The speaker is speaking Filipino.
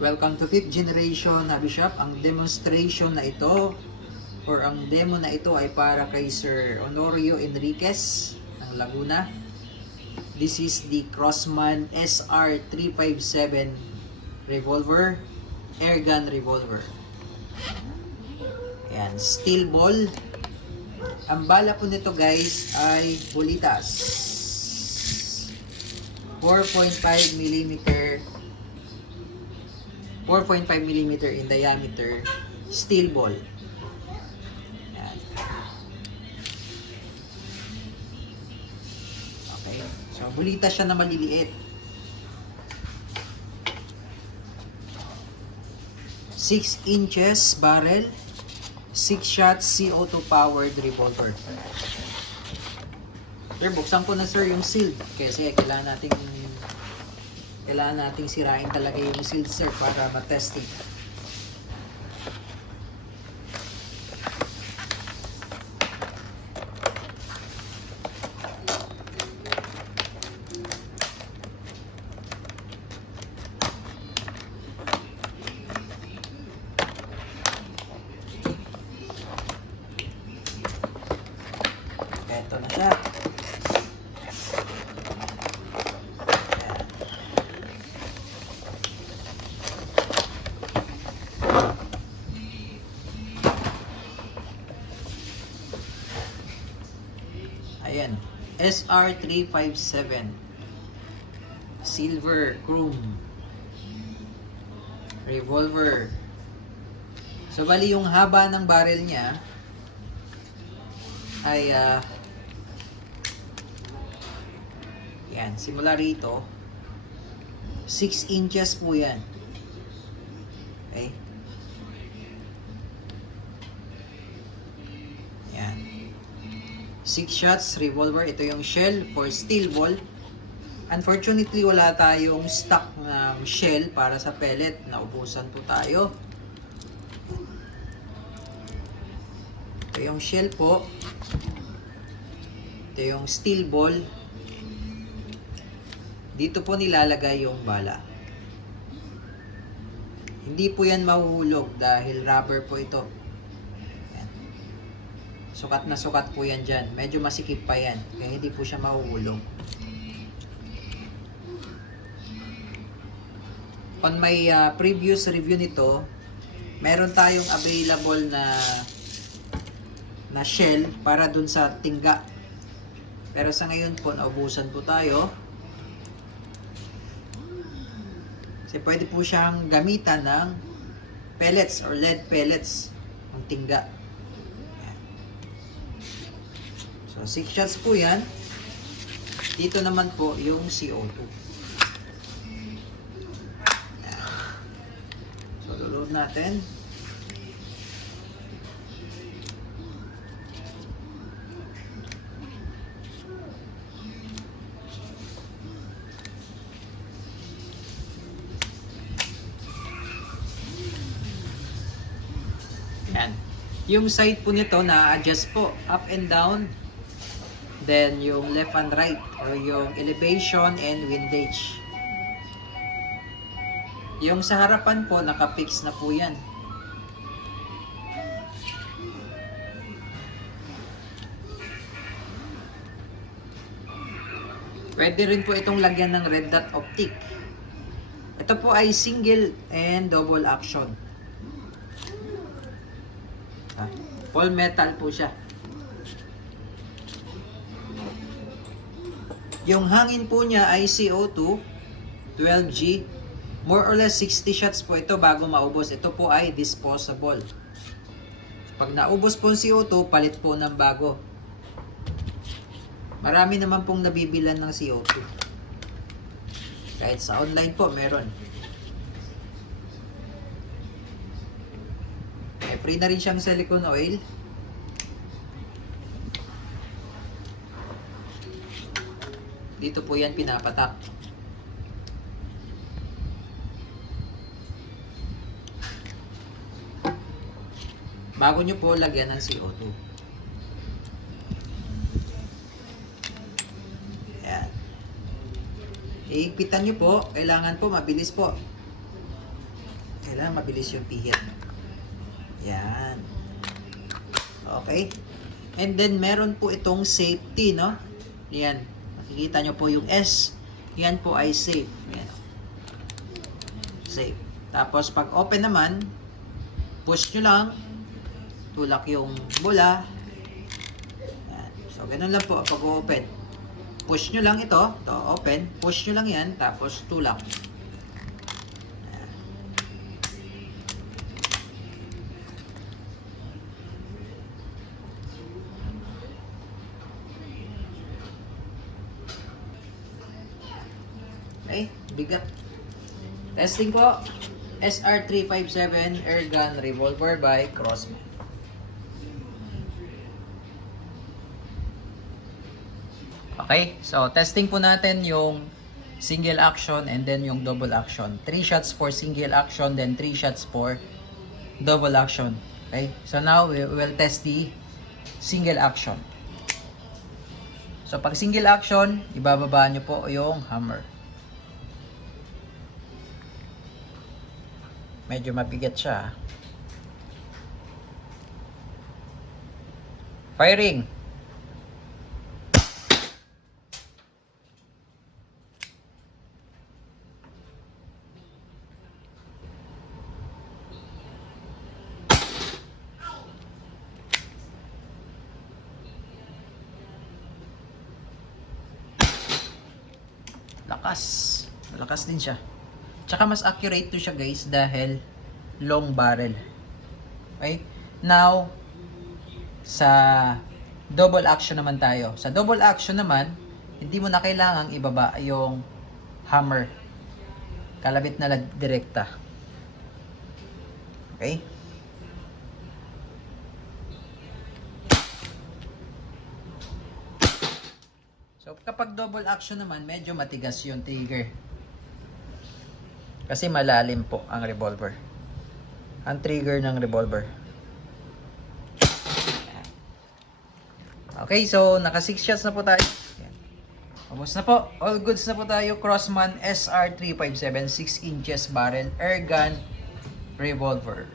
Welcome to 5th generation Hobby Shop. Ang demonstration na ito or ang demo na ito ay para kay Sir Honorio Enriquez ng Laguna. This is the Crossman SR357 revolver, airgun revolver. Ayan, steel ball. Ang bala po nito guys ay bulitas. 4.5 mm 4.5 mm in diameter steel ball. Ayan. Okay. So, bulitas siya na maliliit. 6 inches barrel, 6 shots CO2 powered revolver. Sir, buksan ko na sir yung sealed kasi kailangan nating sirain talaga yung sealed sir para ma-testing. Ito na siya. Ayan, SR357 silver chrome revolver. So bali yung haba ng barrel niya ay yan, simula rito 6 inches po yan. Okay, yan, 6 shots revolver. Ito yung shell for steel ball. Unfortunately wala tayong stock na shell para sa pellet, naubusan po tayo. Ito yung shell po, ito yung steel ball. Dito po nilalagay yung bala. Hindi po yan mahuhulog dahil rubber po ito. Yan. Sukat na sukat po yan dyan. Medyo masikip pa yan, kaya hindi po siya mahuhulog. On my previous review nito, meron tayong available na shell para dun sa tingga. Pero sa ngayon po, naubusan po tayo. Kasi pwede po siyang gamitan ng pellets or lead pellets, ang tingga. Ayan. So 6 shots po yan. Dito naman po yung CO2. Ayan. So lulod natin. Yan. Yung side po nito na-adjust po up and down. Then yung left and right or yung elevation and windage. Yung sa harapan po naka-fix na po yan. Pwede rin po itong lagyan ng red dot optic. Ito po ay single and double action. All metal po siya. Yung hangin po niya ay CO2 12G. More or less 60 shots po ito bago maubos. Ito po ay disposable. Pag naubos po ang CO2, palit po ng bago. Marami naman pong nabibilan ng CO2. Kahit sa online po meron. Free na rin siyang silicone oil. Dito po yan pinapatak. Bago nyo po lagyan ng CO2. Ayan. Iigpitan nyo po. Kailangan po mabilis po. Kailangan mabilis yung pihit. Yan. Okay. And then, meron po itong safety, no? Yan. Makikita nyo po yung S. Yan po ay safe. Yan. Safe. Tapos, pag open naman, push nyo lang. Tulak yung bola. Yan. So, ganun lang po pag open. Push nyo lang ito. Ito, open. Push nyo lang yan. Tapos, tulak. Okay, bigat. Testing po. SR357 Airgun Revolver by Crossman. Okay, so testing po natin yung single action and then yung double action. 3 shots for single action, then 3 shots for double action. Okay, so now we will test the single action. So pag single action, ibababa nyo po yung hammer. Medyo mabigat siya. Firing. Lakas. Malakas din siya. Tsaka mas accurate to siya guys dahil long barrel. Okay? Now, sa double action naman tayo. Sa double action naman, hindi mo na kailangang ibaba yung hammer. Kalabit na lang direkta. Okay? So, kapag double action naman, medyo matigas yung trigger. Kasi malalim po ang revolver. Ang trigger ng revolver. Okay, so naka 6 shots na po tayo. Tapos na po. All goods na po tayo. Crossman SR357 6 inches barrel airgun revolver.